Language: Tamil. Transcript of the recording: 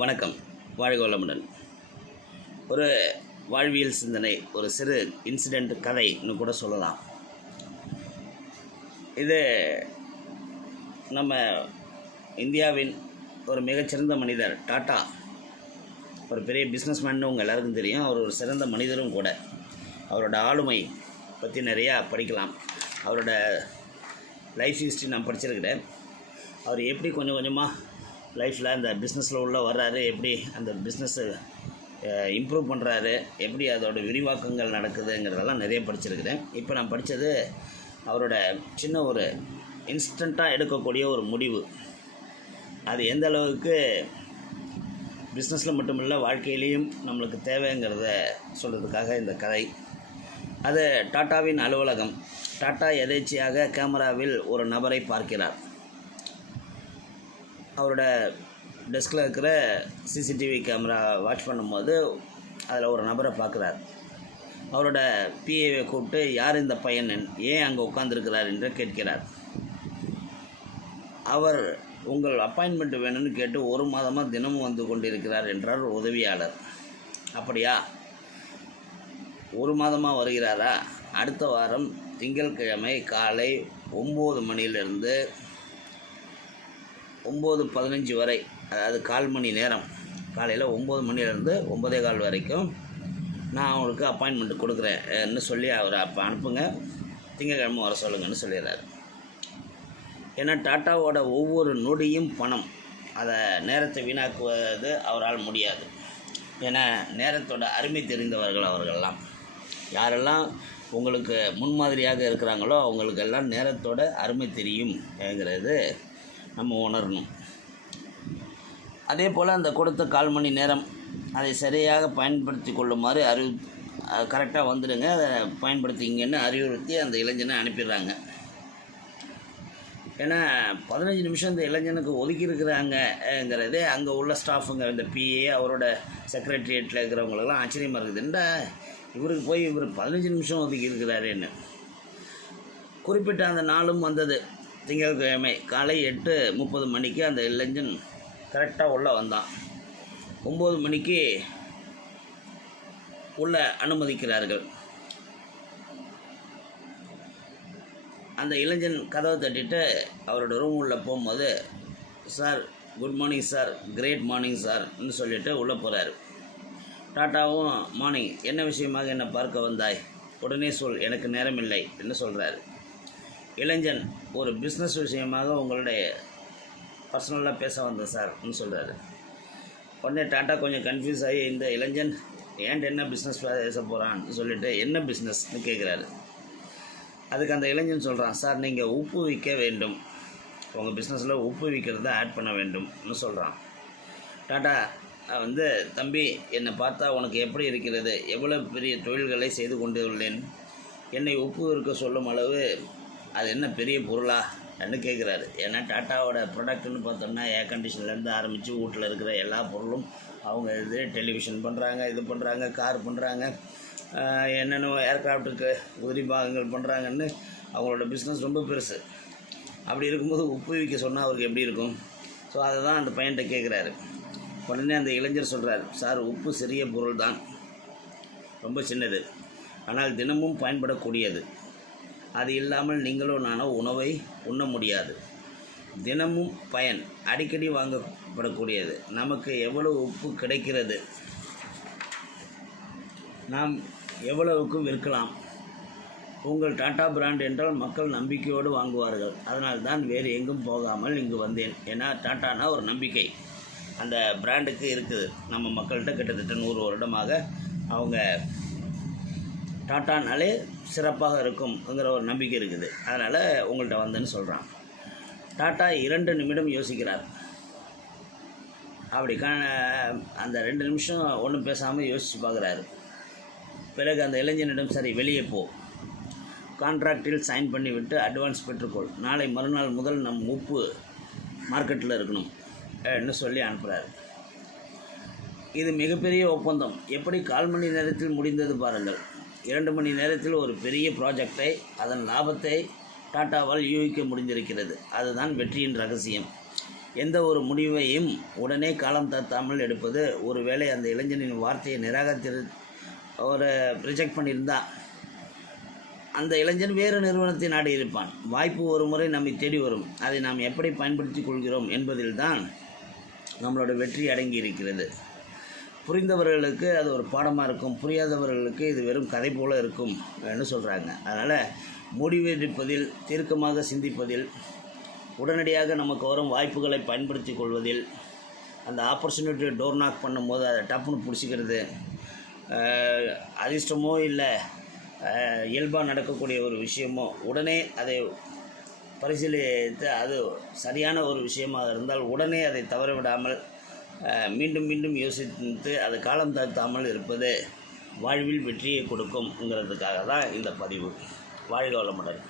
வணக்கம். வாழ்க வளமுடன். ஒரு வாழ்வியல் சிந்தனை ஒரு சிறு இன்சிடெண்ட் கதைன்னு கூட சொல்லலாம். இது நம்ம இந்தியாவின் ஒரு மிகச்சிறந்த மனிதர் டாட்டா ஒரு பெரிய பிஸ்னஸ்மேன் உங்கள் எல்லாருக்கும் தெரியும். அவர் ஒரு சிறந்த மனிதரும் கூட. அவரோட ஆளுமை பற்றி நிறையா படிக்கலாம். அவரோட லைஃப் ஹிஸ்ட்ரி நான் படிச்சிருக்கிறேன். அவர் எப்படி கொஞ்சம் கொஞ்சமாக லைஃப்பில் அந்த பிஸ்னஸில் உள்ள வர்றாரு எப்படி அந்த பிஸ்னஸை இம்ப்ரூவ் பண்ணுறாரு எப்படி அதோட விரிவாக்கங்கள் நடக்குதுங்கிறதெல்லாம் நிறைய படிச்சிருக்கிறேன். இப்போ நான் படித்தது அவரோட சின்ன ஒரு இன்ஸ்டண்ட்டாக எடுக்கக்கூடிய ஒரு முடிவு. அது எந்த அளவுக்கு பிஸ்னஸில் மட்டுமில்ல வாழ்க்கையிலையும் நம்மளுக்கு தேவைங்கிறத சொல்கிறதுக்காக இந்த கதை. அது டாட்டாவின் அலுவலகம். டாட்டா எதேச்சியாக கேமராவில் ஒரு நபரை பார்க்கிறார். அவரோட டெஸ்கில் இருக்கிற சிசிடிவி கேமரா வாட்ச் பண்ணும்போது அதில் ஒரு நபரை பார்க்குறார். அவரோட பிஏவை கூப்பிட்டு யார் இந்த பையன்? ஏன் அங்கே உட்காந்துருக்கிறார் என்று கேட்கிறார். அவர் உங்கள் அப்பாயின்மெண்ட் வேணும்னு கேட்டு ஒரு மாதமாக தினமும் வந்து கொண்டிருக்கிறார் என்றார் உதவியாளர். அப்படியா? ஒரு மாதமாக வருகிறாரா? அடுத்த வாரம் திங்கட்கிழமை காலை ஒம்பது மணியிலிருந்து ஒம்பது பதினஞ்சு வரை அதாவது கால் மணி நேரம். காலையில் ஒம்பது மணிலேருந்து ஒம்பதே கால் வரைக்கும் நான் அவங்களுக்கு அப்பாயின்மெண்ட் கொடுக்குறேன்னு சொல்லி அவரை அப்போ அனுப்புங்க. திங்கக்கிழமை வர சொல்லுங்கன்னு சொல்லிடுறாரு. ஏன்னா டாட்டாவோட ஒவ்வொரு நொடியும் பணம். அதை நேரத்தை வீணாக்குவது அவரால் முடியாது. ஏன்னா நேரத்தோட அருமை தெரிந்தவர்கள் அவர்கள்லாம். யாரெல்லாம் உங்களுக்கு முன்மாதிரியாக இருக்கிறாங்களோ அவங்களுக்கெல்லாம் நேரத்தோட அருமை தெரியும்ங்கிறது நம்ம உணரணும். அதே போல் அந்த கொடுத்த கால் மணி நேரம் அதை சரியாக பயன்படுத்தி கொள்ளுமாறு அறிவு கரெக்டாக வந்துடுங்க. அதை பயன்படுத்திங்கன்னு அறிவுறுத்தி அந்த இளைஞனை அனுப்பிடுறாங்க. ஏன்னா பதினஞ்சு நிமிஷம் இந்த இளைஞனுக்கு ஒதுக்கியிருக்கிறாங்கங்கிறதே அங்கே உள்ள ஸ்டாஃபுங்க இந்த பிஏ அவரோட செக்ரட்டரியேட்டில் இருக்கிறவங்களெல்லாம் ஆச்சரியமாக இருக்குதுண்டா இவருக்கு போய் இவர் பதினஞ்சு நிமிஷம் ஒதுக்கி இருக்கிறாருன்னு குறிப்பிட்ட அந்த நாளும் வந்தது. திங்கட்கிழமை காலை எட்டு முப்பது மணிக்கு அந்த இளைஞன் கரெக்டாக உள்ளே வந்தான். ஒம்பது மணிக்கு உள்ள அனுமதிக்கிறார்கள். அந்த இளைஞன் கதவை தட்டிட்டு அவரோட ரூம் உள்ளே போகும்போது sir good morning sir great morning சார்னு சொல்லிட்டு உள்ளே போகிறாரு டாட்டாவும் மார்னிங் என்ன விஷயமாக என்னை பார்க்க வந்தாய்? உடனே சொல். எனக்கு நேரமில்லை. என்று சொல்கிறாரு இளைஞன் ஒரு பிஸ்னஸ் விஷயமாக உங்களுடைய பர்சனலாக பேச வந்தேன் சார்னு சொல்கிறாரு உடனே டாட்டா கொஞ்சம் கன்ஃபியூஸ் ஆகி இந்த இளைஞன் ஏன்ட்டு என்ன பிஸ்னஸ் பேச போகிறான்னு சொல்லிட்டு என்ன பிஸ்னஸ்னு கேட்குறாரு அதுக்கு அந்த இளைஞன் சொல்கிறான் சார் நீங்கள் உப்பு விற்க வேண்டும். உங்கள் பிஸ்னஸில் உப்பு விற்கிறத ஆட் பண்ண வேண்டும்னு சொல்கிறான் டாட்டா வந்து தம்பி என்னை பார்த்தா உனக்கு எப்படி இருக்கிறது? எவ்வளோ பெரிய தொழில்களை செய்து கொண்டு உள்ளேன் என்னை உப்பு இருக்க சொல்லும் அளவு அது என்ன பெரிய பொருளா? என்ன கேட்குறாரு ஏன்னா டாட்டாவோட ப்ராடக்ட்னு பார்த்தோம்னா ஏர் கண்டிஷன்லேருந்து ஆரம்பித்து வீட்டில் இருக்கிற எல்லா பொருளும் அவங்க இது டெலிவிஷன் பண்ணுறாங்க இது பண்ணுறாங்க கார் பண்ணுறாங்க என்னென்ன ஏர்க்ராஃப்ட்டுக்கு உதிரி பாகங்கள் பண்ணுறாங்கன்னு அவங்களோட பிஸ்னஸ் ரொம்ப பெருசு. அப்படி இருக்கும்போது உப்பு விற்க சொன்னால் அவருக்கு எப்படி இருக்கும்? ஸோ அதை தான் அந்த பையன்கிட்ட கேட்குறாரு உடனே அந்த இளைஞர் சொல்கிறார் சார் உப்பு சிறிய பொருள் தான் ரொம்ப சின்னது. ஆனால் தினமும் பயன்படக்கூடியது. அது இல்லாமல் நீங்களும் நானும் உணவை உண்ண முடியாது. தினமும் பயன். அடிக்கடி வாங்கப்படக்கூடியது. நமக்கு எவ்வளவு உப்பு கிடைக்கிறது? நாம் எவ்வளவுக்கு விற்கலாம்? உங்கள் டாடா பிராண்ட் என்றால் மக்கள் நம்பிக்கையோடு வாங்குவார்கள். அதனால் தான் வேறு எங்கும் போகாமல் இங்கு வந்தேன். ஏன்னா டாட்டானா ஒரு நம்பிக்கை. அந்த பிராண்டுக்கு இருக்குது. நம்ம மக்கள்கிட்ட கிட்டத்தட்ட நூறு வருடமாக அவங்க டாட்டானாலே சிறப்பாக இருக்கும்ங்கிற ஒரு நம்பிக்கை இருக்குது. அதனால் உங்கள்கிட்ட வந்தேன்னு சொல்கிறான் டாட்டா இரண்டு நிமிடம் யோசிக்கிறார். அப்படி கா அந்த ரெண்டு நிமிஷம் ஒன்றும் பேசாமல் யோசித்து பார்க்குறாரு பிறகு அந்த இளைஞனிடம் சரி வெளியே போ. கான்ட்ராக்டில் சைன் பண்ணிவிட்டு அட்வான்ஸ் பெற்றுக்கொள். நாளை மறுநாள் முதல் நம் உப்பு மார்க்கெட்டில் இருக்கணும் ன்னு சொல்லி அனுப்புகிறார் இது மிகப்பெரிய ஒப்பந்தம். எப்படி கால் மணி நேரத்தில் முடிந்தது பாருங்கள். இரண்டு மணி நேரத்தில் ஒரு பெரிய ப்ராஜெக்டை அதன் லாபத்தை டாட்டாவால் யூகிக்க முடிந்திருக்கிறது. அதுதான் வெற்றியின் ரகசியம். எந்த ஒரு முடிவையும் உடனே காலம் தாத்தாமல் எடுப்பது ஒருவேளை அந்த இளைஞனின் வார்த்தையை நிராகரித்து ஒரு ரிஜெக்ட் பண்ணியிருந்தா அந்த இளைஞன் வேறு நிறுவனத்தை நாடி இருப்பான். வாய்ப்பு ஒரு முறை நம்மை தேடி வரும். அதை நாம் எப்படி பயன்படுத்திக் கொள்கிறோம் என்பதில்தான் நம்மளோட வெற்றி அடங்கி இருக்கிறது. புரிந்தவர்களுக்கு அது ஒரு பாடமாக இருக்கும். புரியாதவர்களுக்கு இது வெறும் கதை போல இருக்கும் என்று சொல்கிறாங்க அதனால் முடிவெடுப்பதில் தீர்க்கமாக சிந்திப்பதில் உடனடியாக நமக்கு வரும் வாய்ப்புகளை பயன்படுத்தி கொள்வதில் அந்த ஆப்பர்ச்சுனிட்டி டோர் நாக் பண்ணும்போது அதை டப்புன்னு பிடிச்சிக்கிறது அதிர்ஷ்டமோ இல்லை இயல்பாக நடக்கக்கூடிய ஒரு விஷயமோ உடனே அதை பரிசீலித்து அது சரியான ஒரு விஷயமாக இருந்தால் உடனே அதை தவற விடாமல் மீண்டும் மீண்டும் யோசித்து அது காலம் தாழ்த்தாமல் இருப்பது வாழ்வில் வெற்றியை கொடுக்கும்ங்கிறதுக்காக தான் இந்த பதிவு. வாழ்க வளமுடன்.